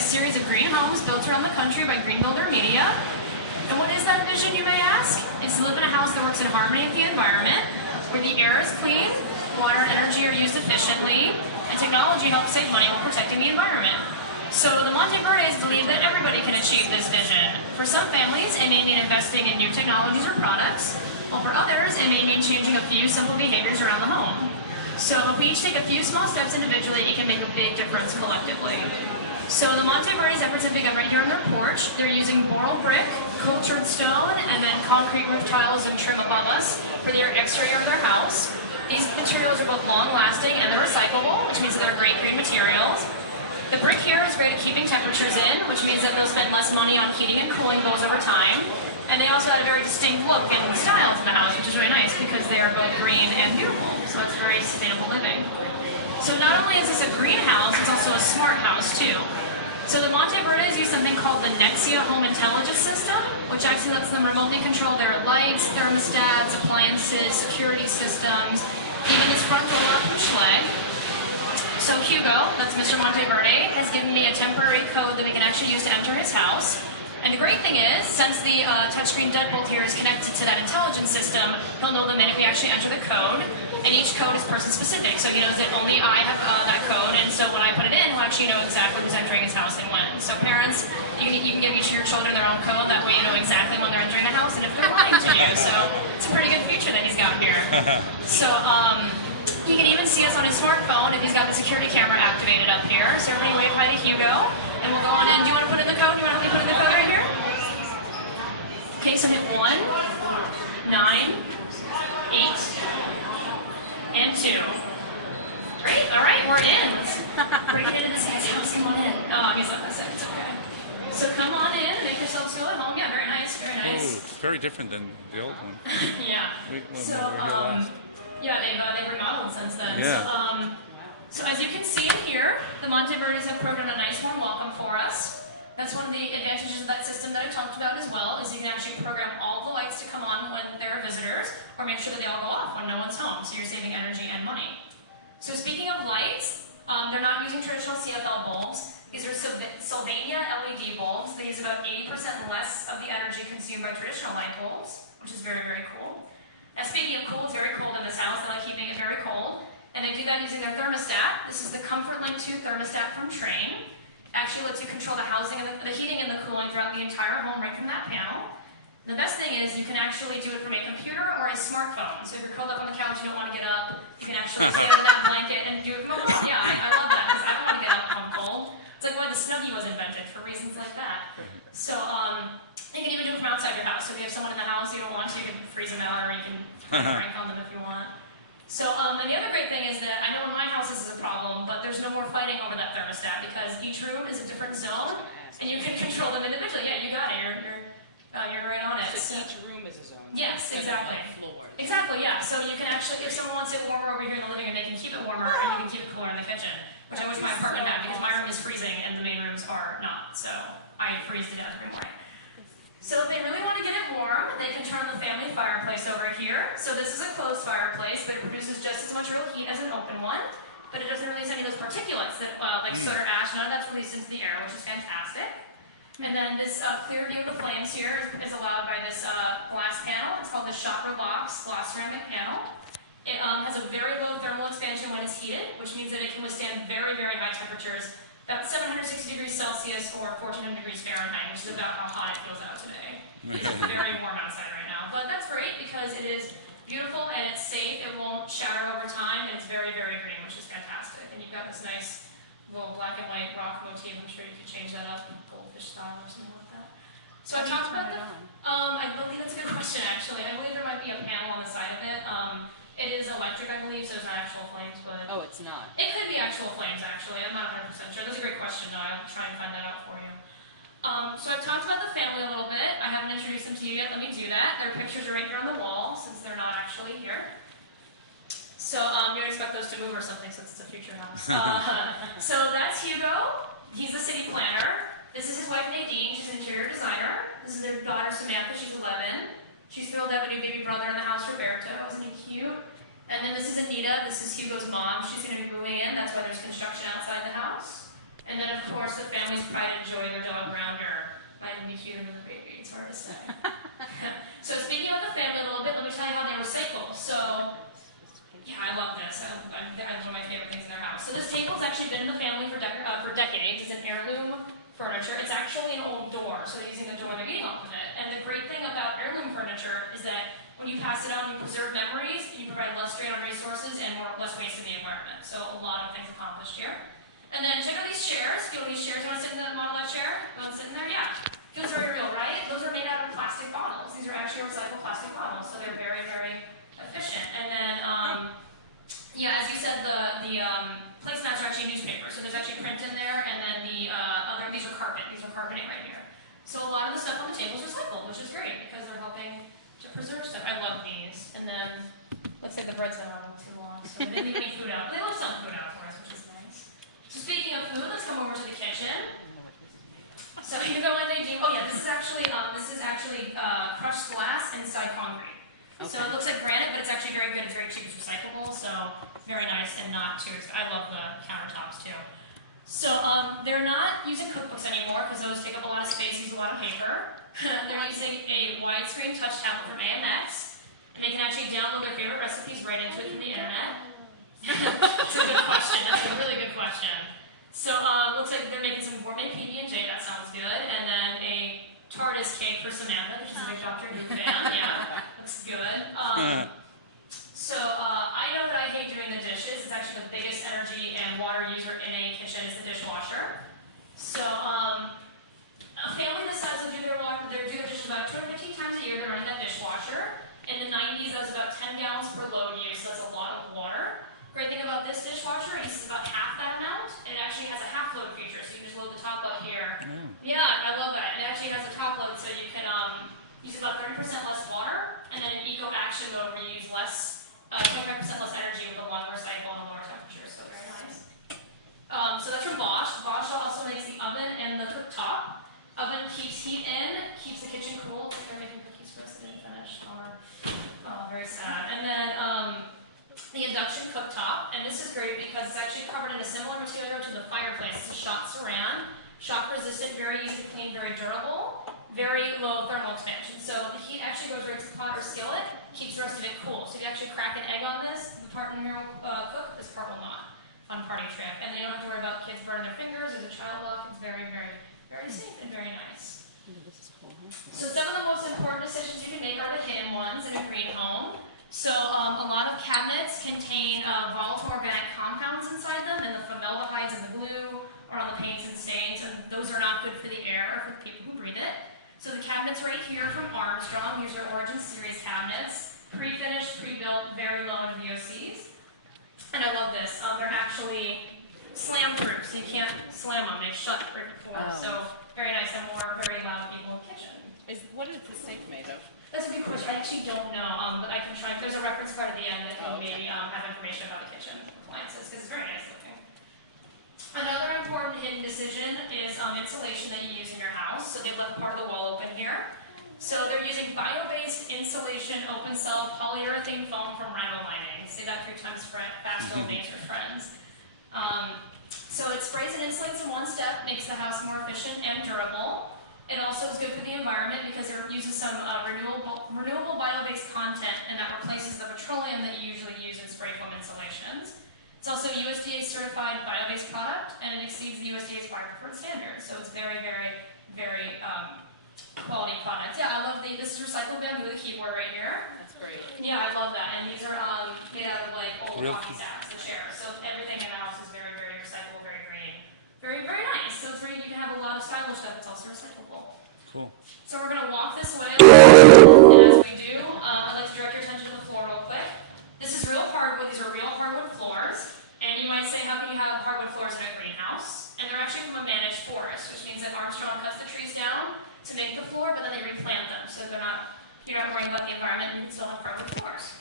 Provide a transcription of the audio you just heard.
a series of green homes built around the country by Green Builder Media. And what is that vision, you may ask? It's to live in a house that works in harmony with the environment, where the air is clean, water and energy are used efficiently, and technology helps save money while protecting the environment. So the Monteverdes believe that everybody can achieve this vision. For some families, it may mean investing in new technologies or products, while for others, it may mean changing a few simple behaviors around the home. So if we each take a few small steps individually, it can make a big difference collectively. So the Monteverdes efforts have begun right here on their porch. They're using boral brick, cultured stone, and then concrete roof tiles and trim above us for the exterior of their house. These materials are both long-lasting and they're recyclable, which means that they're great green materials. The brick here is great at keeping temperatures in, which means that they'll spend less money on heating and cooling bills over time. And they also add a very distinct look and style to the house, which is really nice because they are both green and beautiful. So it's very sustainable living. So not only is this a greenhouse, it's also a smart house too. So the Monteverdes use something called the Nexia Home Intelligence System, which actually lets them remotely control their lights, thermostats, appliances, security systems, even this front door push leg. So Hugo, that's Mr. Monteverde, has given me a temporary code that we can actually use to enter his house. And the great thing is, since the touchscreen deadbolt here is connected to that intelligence system, he'll know the minute we actually enter the code, and each code is person-specific, so he knows that only I have that code, and so when I put it in, he'll actually know exactly who's entering his house and when. So parents, you can give each of your children their own code, that way you know exactly when they're entering the house and if they're lying to you, so it's a pretty good feature that he's got here. So, you can even see us on his smartphone if he's got the security camera activated up here, so everybody wave hi to Hugo. And we'll go on in. Do you want to put in the code? Do you want to help me put in the code right here? Okay, so hit 1, 9, 8, and 2. Great, alright, we're in. Breaking into this guy's house, come on in. Oh, he's left us in, it's okay. So come on in, make yourselves feel at home. Yeah, very nice, very nice. Ooh, it's very different than the old one. Yeah. Yeah, they've remodeled since then. Yeah. So as you can see in here, the Monteverdes have programmed a nice warm welcome for us. That's one of the advantages of that system that I talked about as well, is you can actually program all the lights to come on when there are visitors, or make sure that they all go off when no one's home, so you're saving energy and money. So speaking of lights, they're not using traditional CFL bulbs. These are Sylvania LED bulbs. They use about 80% less of the energy consumed by traditional light bulbs, which is very, very cool. Now speaking of cool, it's very cold in this house. They like keeping it very cold. And they do that using their thermostat. This is the ComfortLink 2 thermostat from Train. Actually lets you control the housing and the heating and the cooling throughout the entire home right from that panel. And the best thing is you can actually do it from a computer or a smartphone. So if you're curled up on the couch, you don't want to get up, you can actually stay under that blanket and do it from home. Yeah, I love that because I don't want to get up if I'm cold. It's like why the Snuggie was invented, for reasons like that. So you can even do it from outside your house. So if you have someone in the house you don't want to, you can freeze them out or you can crank on them if you want. So, and the other great thing is that I know in my house this is a problem, but there's no more fighting over that thermostat because each room is a different zone, and you can control them individually. Yeah, you got it. You're right on it. So each room is a zone. Yes, exactly. Exactly, yeah. So you can actually, if someone wants it warmer over here in the living room, they can keep it warmer, and you can keep it cooler in the kitchen, which I wish my apartment had because my room is freezing and the main rooms are not. So I freeze to death every morning. So if they really want to get it warm, they can turn on the family fireplace over here. So this is a closed fireplace, but it produces just as much real heat as an open one. But it doesn't release any of those particulates that, like soot or ash. None of that's released into the air, which is fantastic. And then this clear view of the flames here is allowed by this glass panel. It's called the Shopper Box glass ceramic panel. It has a very low thermal expansion when it's heated, which means that it can withstand very, very high temperatures. About 760 degrees Celsius or 1400 degrees Fahrenheit, which is about how hot it feels out today. It's very warm outside right now, but that's great because it is beautiful and it's safe. It won't shatter over time, and it's very, very green, which is fantastic. And you've got this nice little black and white rock motif. I'm sure you could change that up, goldfish style or something like that. So I talked about that. I believe that's a good question, actually. I believe there might be a panel on the side of it. It is electric, I believe, so it's not actual flames, but... Oh, it's not. It could be actual flames, actually. I'm not 100% sure. That's a great question, though. I'll try and find that out for you. So I've talked about the family a little bit. I haven't introduced them to you yet. Let me do that. Their pictures are right here on the wall, since they're not actually here. So you don't expect those to move or something, since it's a future house. So that's Hugo. He's the city planner. This is his wife, Nadine. She's an interior designer. This is their daughter, Samantha. She's 11. She's thrilled to have a new baby brother in the house, Roberto. Isn't he cute? And then this is Anita. This is Hugo's mom. She's going to be moving in. That's why there's construction outside the house. And then, of course, the family families pride and joy their dog around her. Might be cuter than the baby, it's hard to say. So speaking of the family a little bit, let me tell you how they recycle. So, yeah, I love this. It's one of my favorite things in their house. So this table's actually been in the family for decades. It's an heirloom furniture. It's actually an old door, so they're using the door and they're eating off of it. And the great thing about heirloom furniture is that when you pass it on, you preserve memories, you provide less strain on resources, and less waste in the environment. So a lot of things accomplished here. And then check out these chairs. Feel these chairs. You want to sit in the model that chair? You want to sit in there? Yeah. Feels very real, right? Those are made out of plastic bottles. These are actually recycled plastic bottles, so they're very, very efficient. And then, yeah, as you said, the placemats are actually newspaper. So there's actually print in there, and then these are carpet. These are carpeting right here. So a lot of the stuff on the table is recycled, which is great because they're helping to preserve stuff. I love these. And then, looks like the bread's been on too long, so they didn't leave any food out. But they love some food out for us, which is nice. So speaking of food, let's come over to the kitchen. So you know what they do? Oh yeah, this is actually crushed glass inside concrete. Okay. So it looks like granite, but it's actually very good. It's very cheap. It's recyclable, so very nice and not too expensive. I love the countertops too. So they're not using cookbooks anymore because those take up a lot of space, use a lot of paper. They're using a widescreen touch tablet from AMX, and they can actually download their favorite recipes right into it from the internet. That's a good question. That's a really good question. So looks like they're making some gourmet PB&J. That sounds good. And then a TARDIS cake for Samantha, which is a big Doctor Who fan. Yeah, looks good. So I know that I hate doing the dishes. It's actually the biggest energy and water user in a kitchen is the dishwasher. So a family decides to do their dishes about 215 times a year. They're running that dishwasher. In the 90s, that was about 10 gallons per load use. So that's a lot of water. Great thing about this dishwasher, it uses about half that amount. It actually has a half load feature, so you just load the top up here. Yeah, I love that. It actually has a top load, so you can use about 30% less water, and then in eco action mode, where you use 25% less energy with a longer cycle and a lower temperature. So very nice. So that's from Bosch. Bosch also makes the oven and the cooktop. Oven keeps heat in, keeps the kitchen cool. I think they're making cookies for us that didn't finish. Very sad. And then the induction cooktop, and this is great because it's actually covered in a similar material to the fireplace. It's a shot saran, shock resistant, very easy to clean, very durable, very low thermal expansion. So the heat actually goes right to the pot or skillet, keeps the rest of it cool. So if you actually crack an egg on this, the part in the mirror will cook, this part will not. Fun party trick. And they don't have to worry about kids burning their fingers. There's a child lock. It's very, very, very safe and very nice. So some of the most important decisions you can make are the hidden ones in a green home. So a lot of cabinets contain volatile organic compounds inside them, and the formaldehydes in the glue are on the paints and stains, and those are not good for the air or for the people who breathe it. So the cabinets right here from Armstrong, these are Origin Series cabinets, pre-finished, pre-built, very low in VOCs. And I love this. They're actually slam-proof, so you can't slam them. They shut right before. So very nice and more very loud people in the kitchen. What is the safe made of? That's a good question. I actually don't know, but I can try. There's a reference card at the end that can maybe have information about the kitchen appliances, because it's very nice looking. Another important hidden decision is insulation that you use in your house. So they left part of the wall open here. So they're using bio-based insulation, open cell polyurethane foam from Rhino Lining. Say that 3 times fast, old names for friends. So it sprays and insulates in one step, makes the house more efficient and durable. It also is good for the environment because it uses some renewable bio-based content, and that replaces the petroleum that you usually use in spray foam insulations. It's also a USDA certified bio-based product, and it exceeds the USDA's wide preferred standards. So it's very, very, very quality product. Yeah, I love this is recycled bamboo with a keyboard right here. That's great. Yeah, I love that. And these are made out of like old hockey sacks, the chairs. So everything in the house is very, very recyclable, very green. Very, very nice. So it's very, you can have a lot of stylish stuff. It's also recyclable. Cool. So we're going to walk this way, and as we do, I'd like to direct your attention to the floor real quick. This is real hardwood. These are real hardwood floors. And you might say, how can you have hardwood floors in a greenhouse? And they're actually from a managed forest, which means that Armstrong cuts the trees down to make the floor, but then they replant them. So you're not worrying about the environment, and you can still have hardwood floors.